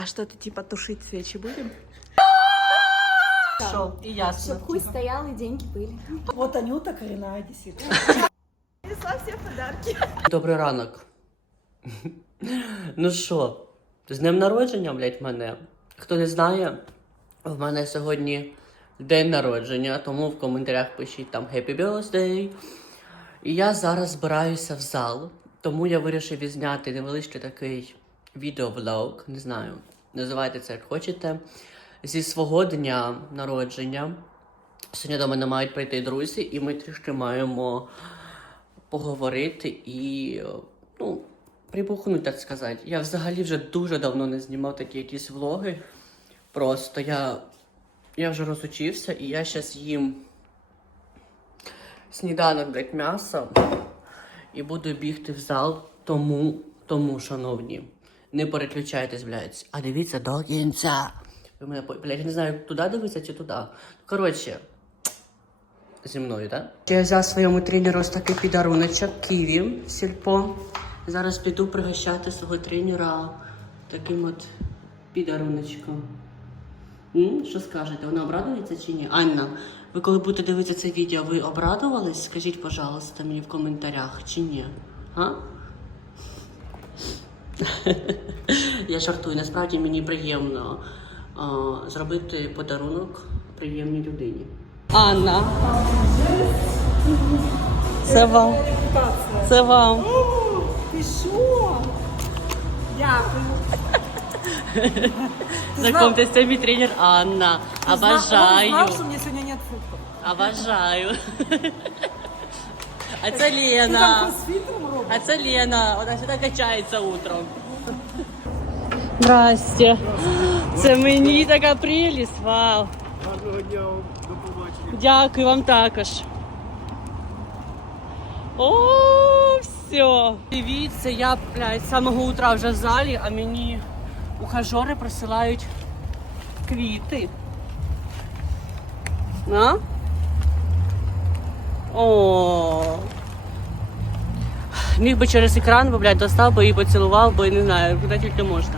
А что-то типа тушить свечи будем? Шо, и ясно. Чтоб хуй стоял и деньги были. Вот Анюта коренная действительно. Принесла все подарки. Добрий ранок. Ну що, з днем народження, блядь, мене. Хто не знає, в мене сьогодні день народження, тому в коментарях пишіть там Happy Birthday. І я зараз збираюся в зал, тому я вирішив відзняти невеличкий такий відеовлог, не знаю, називайте це як хочете, зі свого дня народження. Сьогодні до мене мають прийти друзі, і ми трішки маємо поговорити і, ну, прибухнути, так сказати. Я взагалі вже дуже давно не знімав такі якісь влоги. Просто я вже розучився, і я зараз їм сніданок, блядь, м'ясо, і буду бігти в зал, тому, шановні, не переключайтесь, блядь, а дивіться до кінця. Ви мене, блядь, я не знаю, туди дивитися чи туди. Коротше, зі мною, так? Я взяв своєму тренеру ось такий підаруночок, ківі, сільпо. Зараз піду пригощати свого тренера таким от підаруночком. Що скажете, вона обрадується чи ні? Анна, ви коли будете дивитися це відео, ви обрадувались? Скажіть, пожалуйста, мені в коментарях, чи ні? А? Я жартую, насправді мені приємно зробити подарунок приємній людині. Анна. Це вам. Це вам. Ти що? Дякую. Знакомьтесь, це мій тренер Анна. Обожаю. Знав, що мені сьогодні нет фруктів. Обожаю. А це Ти там Лена. кросфітом робиш? А це Лена. Вона завжди качається утром. Здрасте. Це мені така прелість. Вау. Гарного дня вам, до побачення. Дякую вам також. О, все. Дивіться, я, блядь, з самого утра вже в залі, а мені ухажери присилають квіти. А? О. Міг би через екран, бо, блядь, достав би і поцілував, бо не знаю, куди тільки можна.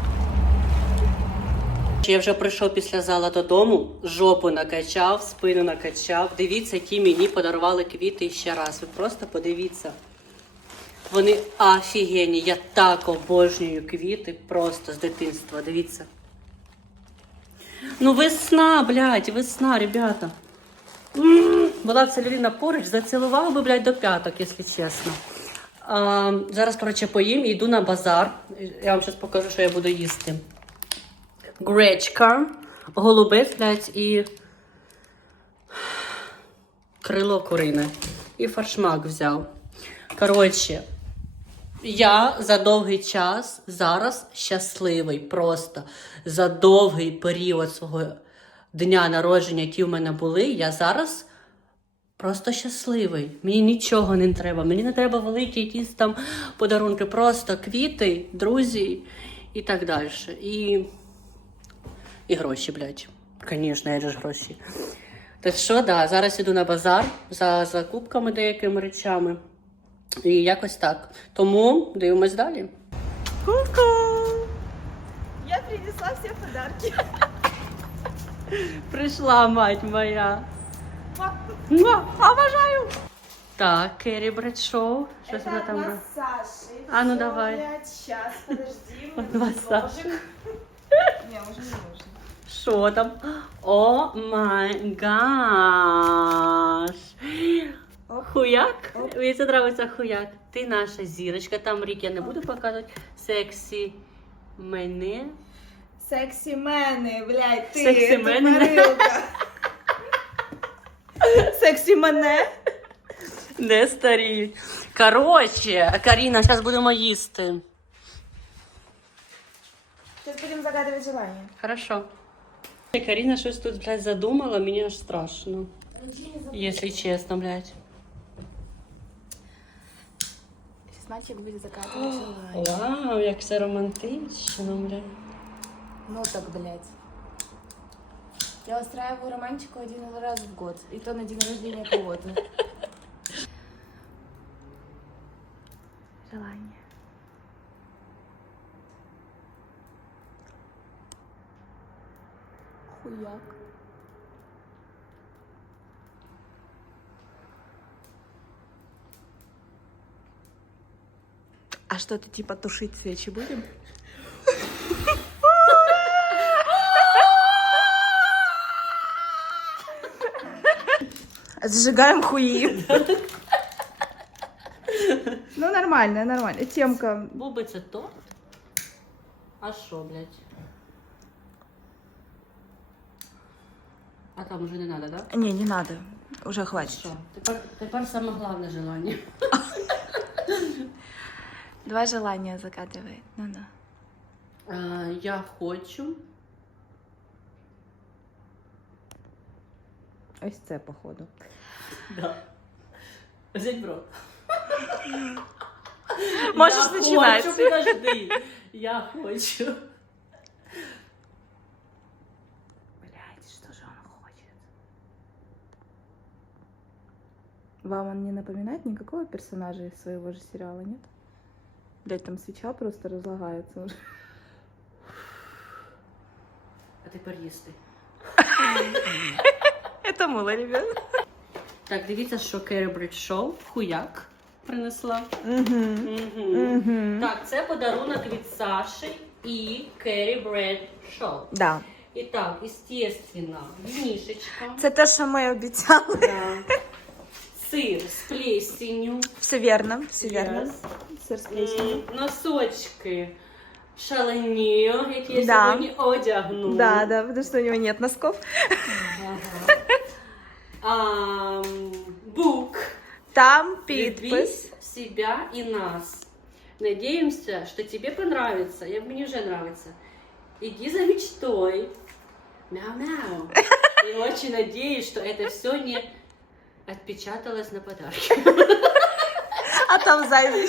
Я вже прийшов після зала додому, жопу накачав, спину накачав. Дивіться, які мені подарували квіти ще раз. Ви просто подивіться. Вони офігенні. Я так обожнюю квіти просто з дитинства. Дивіться. Ну весна, блядь, весна, ребята. Була б ця людина поруч, зацілувала би, блядь, до п'яток, якщо чесно. Зараз, коротше, поїм і йду на базар. Я вам зараз покажу, що я буду їсти. Гречка, голубець, блядь, і крило курине. І фаршмак взяв. Коротше, я за довгий час зараз щасливий. Просто за довгий період свого дня народження, які в мене були, я зараз просто щасливий. Мені нічого не треба. Мені не треба великі якісь там подарунки. Просто квіти, друзі і так далі. І гроші, блядь. Звісно, я ж гроші. Так що, да, зараз іду на базар за закупками деякими речами. І якось так. Тому дивимось далі. Ку-ку! Я принесла все подарки. Прийшла мать моя. Муа! Обожаю! Так, Керрі Бредшоу. Щось вона там робить. массаж. А, ну давай. Сейчас, подожди. Массаж. Не, уже не нужно. Що там? О май гаш! Хуяк? Мені це подобається хуяк. Ти наша зірочка. Там рік я не буду показувати. Сексі мене. Секси мене, блядь, ти. Сексі мене. Секси мене. Не старіють. Коротше, Каріна, зараз будемо їсти. Сейчас будем загадывать желание. Хорошо. Каріна щось тут, блядь, задумала, мені аж страшно. Если честно, блядь. Сейчас мальчик будет загадывать желание. Вау, як все романтично, блядь. Ну так, блядь. Я устраиваю романтику один раз в год. И то на день рождения кого-то. Желание. Хуяк. А что-то типа тушить свечи будем? Зажигаем хуи. Ну, нормально, нормально. Темка. Буби це торт? А що, блядь? А там уже не надо, да? Не надо. Уже хватит. Що? Тепер саме головне желання. Два желания загадывает. Ну-ну. Я хочу. Ось це, походу. Да. Взять в рот. Можешь Я начинать. Хочу, подожди. Я хочу. Блядь, что же он хочет? Вам он не напоминает никакого персонажа из своего же сериала, нет? Блядь, там свеча просто разлагается уже. А тепер їсти. Это мыло, ребят. Так, дивіться, що Керрі Бреджшоу хуяк принесла. Так, це подарунок від Саші і Керрі Бреджшоу. Да. І так, естественно, мішечка. Це те, що ми обіцяли. Да. Сир з плесенью. Все верно, все верно. Yes. Сир з плесенью. Носочки шалені, які я Да. сьогодні одягну. Да, да, потому что у него нет носков. Бук. Там Люби підпис. себя и нас. Надеемся, что тебе понравится. Мне уже нравится. Иди за мечтой. Мяу-мяу. И очень надеюсь, что это все не отпечаталось на подарке. А там зайвий.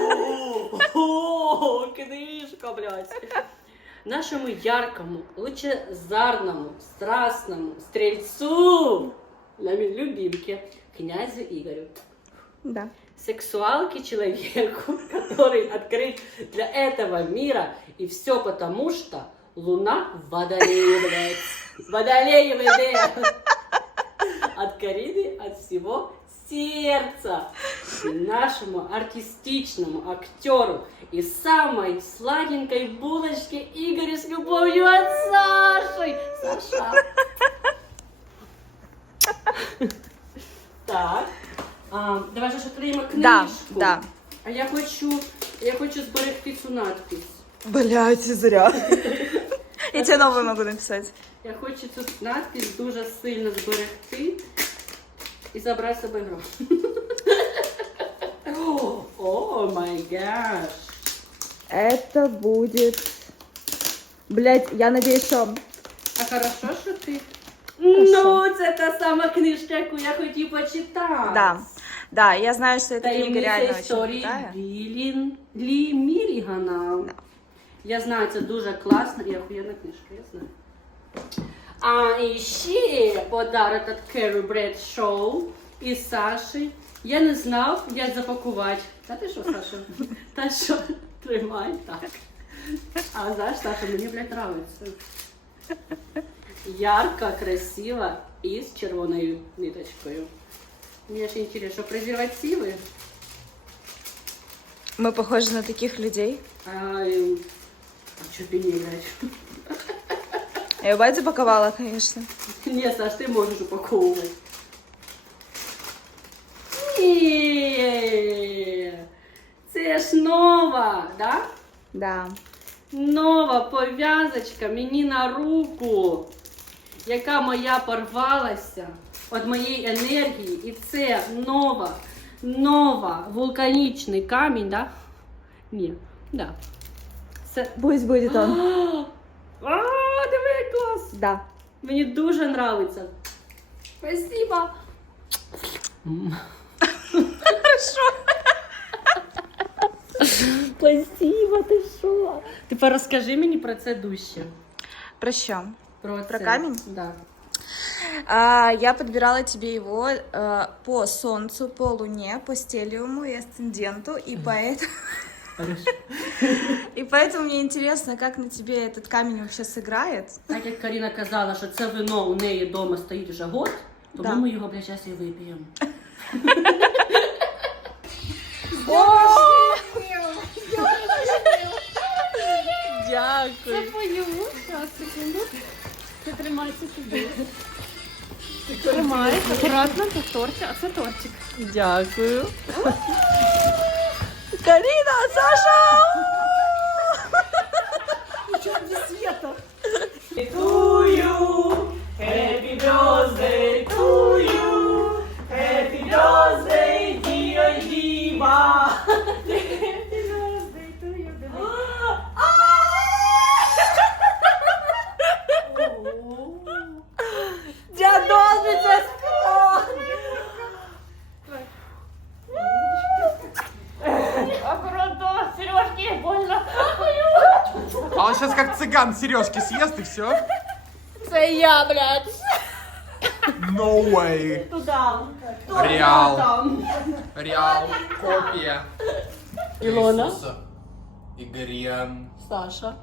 О, книжка, блядь. Нашему яркому, лучезарному, страстному стрельцу, любимке, князю Игорю. Да. Сексуалке человеку, который открыт для этого мира. И все потому, что Луна в Водолее, блядь. Водолее, блядь. От Карины, от всего сердца. Нашему артистичному актеру и самой сладенькой булочке Игорю с любовью от Саши. Саша. Так. Давай же відкриємо книжку. Да, да. А я хочу зберегти цю надпись. Блять, зря. Я тебе новую могу написать. Я хочу цю надпись дуже сильно зберегти і забрати себе гру. О май гаш. Это будет... Блять, я надеюсь, что... А хорошо, що ти? Ну, це та сама книжка, яку я хотів почитати. Да. Да, я знаю, что эта книга реально Таємниця очень історії крутая. Лі Мілігана. Да. Я знаю, це дуже класна і охуєнна книжка, я знаю. А і ще подарок від Керрі Бреджшоу і Саші. Я не знав, як запакувати. Та ти що, Саша? Та що? Тримай, так. А знаєш, Саша, мені, блядь, нравиться. Ярко, красиво і з червоною ниточкою. Мне же интересно, что презервативы? Мы похожи на таких людей. А что ты не играешь? Я бать запаковала, конечно. Нет, Саш, ты можешь упаковывать. Ні, це ж нова, да? Да. Нова пов'язочка мені на руку, яка моя порвалася від моєї енергії. І це нова вулканічний камінь, да? Ні, да. Це... Пусть будет он. А, диви, клас! Да. Мені дуже нравиться. Спасибо. Спасибо, ти що? Тепер розкажи мені про це дужче. Про що? Про Про це. камінь? Да. Я подбирала тебе его по Солнцу, по Луне, по стелиуму и асценденту, и поэтому... И поэтому мне интересно, как на тебе этот камень вообще сыграет. Так як Каріна казала, що це вино у неї вдома стоїть вже год, тому Да. ми його, блядь, зараз і вип'ємо. Дякую. Ти тримайся сюди. Тримай, акуратно, це тортик, а це тортик. Дякую. Каріна, Саша! Ничего без света. To you, happy birthday to you, happy birthday, dear Діма. Дядовиця спала. Аккуратно, Сережки, больно. А он сейчас как цыган сережки съест и все. Це я, блядь. No way. Туда. Реал. Там. Реал. Копия. Илона. Иисуса. Игорян. Саша.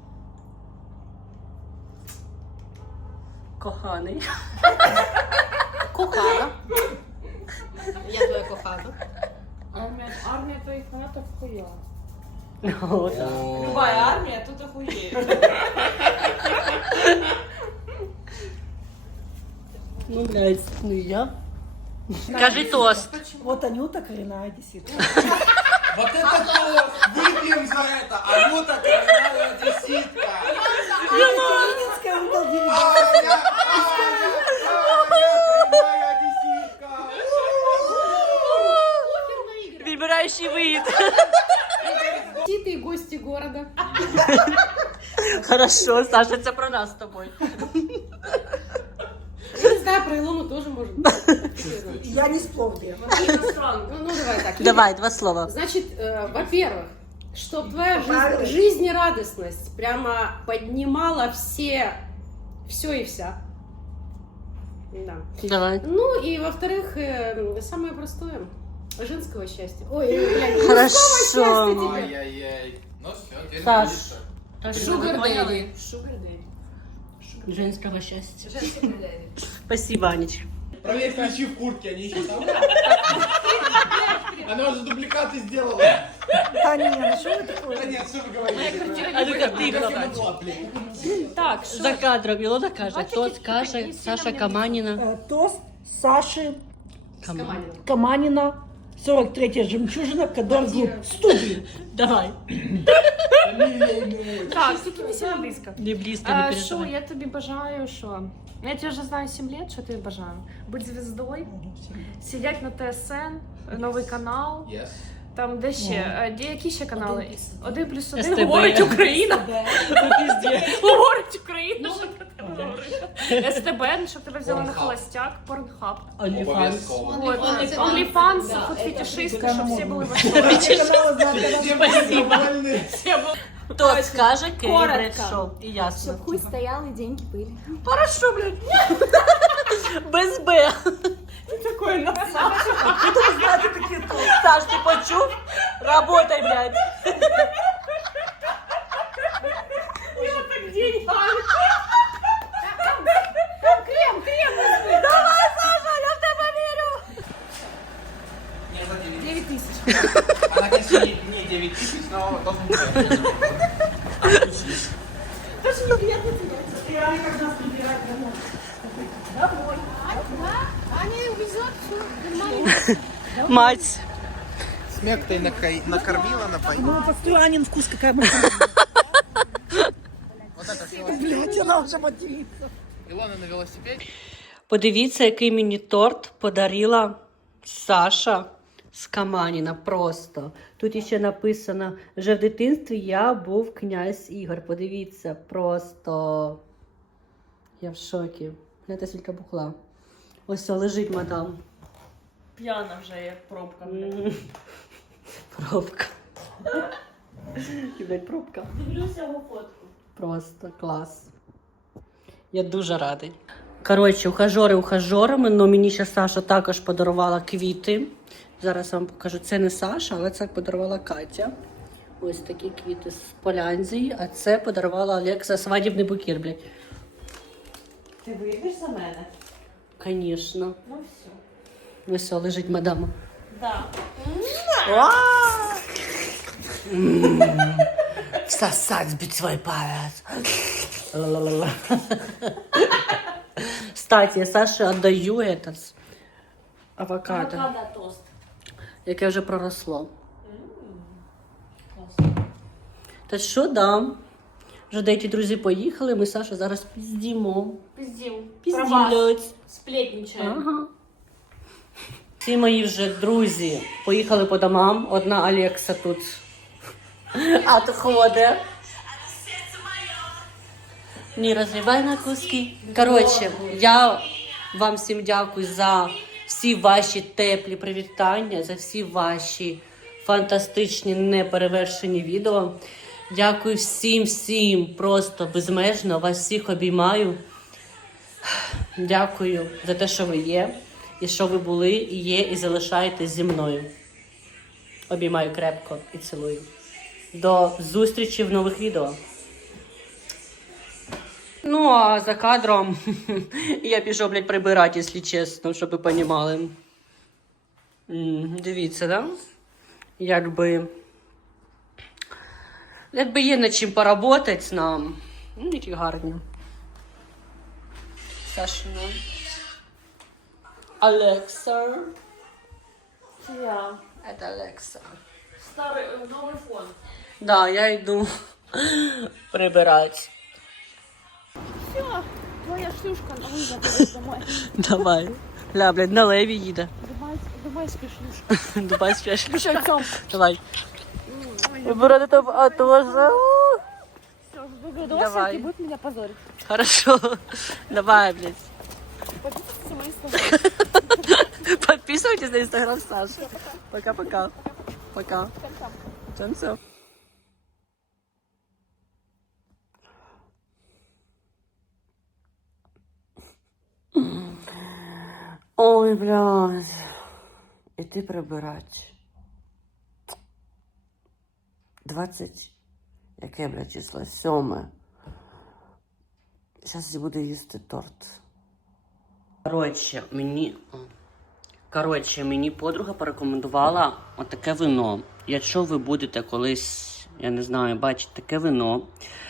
Коханий. Кохана. Я твоя кохана. Армія твоїх фанатів хуя. О, так. Любая армия тут охуеет. Ну, блядь, ну и я. Скажи тост. Вот Анюта коренная действительно. Вот это тост! Выпьем за это! Анюта коренная одесситка! Ленинская удалила. Аня коренная одесситка! Выбирающий вид. Титы и гости города. Хорошо, Саша, це про нас з тобою. Я не знаю, про Илону тоже может быть. Я не с Пловдива. Ну, давай так. Давай, два слова. Значит, во-первых, чтоб твоя жизнерадостность прямо поднимала все и вся. Да. Давай. Ну и во-вторых, самое простое. Женского счастья. Ой, блядь, Хорошо. мужского счастья тебе. Ай-яй-яй. Ну все, теперь Саш. будешь. Шугар дэдди. Шугар дэдди. Женского счастья. Спасибо, Анечка. Проверь ключи в куртке, они еще там. Она уже дубликаты сделала. Да не, ну что вы Да такое? нет, что вы говорите? А ну-ка, ты Так, за кадром Илона каже, тот каже, Саша Каманина. Тост Саши Каманина. Каманина, 43-я жемчужина, Кадор Групп. Студии. Давай. так, тільки не сильно близько. Не близко, не Що, переживай. я тобі бажаю, що? Я тебе вже знаю 7 лет, що тобі бажаю? Будь звездою, сидять на ТСН, новий канал, Yes. там де ще, які ще канали? 1+1, СТБ. говорить Україна. Пиздец. Говорить Україна, що про тебе говорить. СТБ, щоб тебе взяли на холостяк, Порнхаб. OnlyFans. Обов'язково. Вот. OnlyFans, фуд-фетишистка, щоб всі були в восторге. Все каналы знают, Спасибо. Тот скаже, Коротко. Кейбрид шоу. И ясно. Хуй стоял и деньги были. Хорошо, блядь. Без Б. Такое на Кто знает такие тосты? Саш, ти почув? Работай, блядь. Давай, Саша, я в тебе вірю. Не за 9 9 тысяч. Она, конечно, не 9 тысяч, но должен быть. Я никогда собирать домой. Аня увезет, все нормально. Мать. Смек-то и накормила, напоила. Ну, пастуранин вкус, какая машина. Вот это все. Блять, она уже матерится. Илона на велосипеде. Подивіться, який мені торт подарила Саша з Каманіна. Просто. Тут іще написано, вже в дитинстві я був князь Ігор. Подивіться, просто. Я в шокі. Гляньте, скільки бухла. Ось все, лежить мадам. Пьяна вже, як пробка. Пробка. Блять, пробка. Дивлюся його фотку. Просто клас. Я дуже радий. Коротше, ухажори ухажорами, але мені ще Саша також подарувала квіти. Зараз вам покажу. Це не Саша, але це подарувала Катя. Ось такі квіти з Полянзії, а це подарувала Олекса свадібний букет, блядь. Ти вийдеш за мене? Конечно. Ну все. Ну все, лежить мадама. Да. Сосать, сбить свой палец. Ла-ла-ла-ла. Кстати, я Саше отдаю этот авокадо, тост. яке вже проросло. Та що дам? Вже деякі друзі поїхали, ми Сашу зараз піздімо. Пиздим. Пізділять. Сплетничаем. Ага. Всі мої вже друзі поїхали по домам. Одна Алекса тут отходить. Не розривай на куски. Коротше, я вам всім дякую за всі ваші теплі привітання, за всі ваші фантастичні, неперевершені відео. Дякую всім, просто безмежно. Вас всіх обіймаю. Дякую за те, що ви є, і що ви були, і є, і залишаєтесь зі мною. Обіймаю крепко і цілую. До зустрічі в нових відео. Ну, а за кадром я пішов, блядь, прибирати, якщо чесно, щоб ви понімали. Дивіться, да? Якби є над чим поработати нам. Які гарні. Сашина. Алекса. Я. Это Алекса. Старый, новый фон. Да, я йду прибирати. Все, твоя шлюшка на вызов домой. Давай. Ля, блядь, на леві їде. Дубайская шлюшка. Дубайська шлюшка. Кольцом. Давай. Выбирать это тоже. Все, выгодовался, Давай. и будет меня позорить. Хорошо. Давай, блядь. Подписывайтесь на мой инстаграм. Подписывайтесь на инстаграм Саши. Пока-пока. Пока. Всем. Ой, блядь. Іти прибирати. 20. Яке, блядь, число? 7. Зараз я буду їсти торт. Коротше, мені подруга порекомендувала отаке вино. Якщо ви колись, я не знаю, бачити таке вино.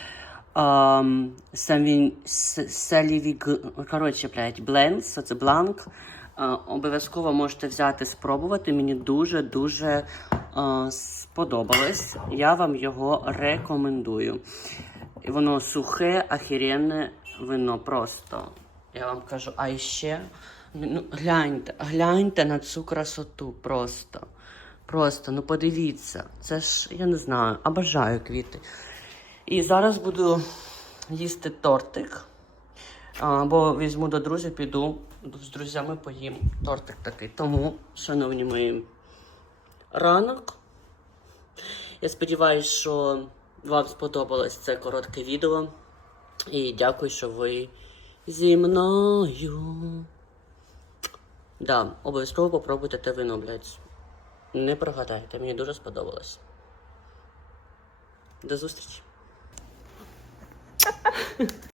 Коротше, блядь, Бленс, це бланк. Обов'язково можете взяти, спробувати. Мені дуже сподобалось. Я вам його рекомендую. І воно сухе, ахіренне вино просто. Я вам кажу, а ще, ну, гляньте на цю красоту просто, ну подивіться. Це ж, я не знаю, обожаю квіти. І зараз буду їсти тортик, бо візьму до друзів, піду з друзями поїм тортик такий. Тому, шановні мої, ранок. Я сподіваюся, що вам сподобалось це коротке відео. І дякую, що ви зі мною. Да, обов'язково попробуйте те вино, блядь. Не прогадайте, мені дуже сподобалось. До зустрічі.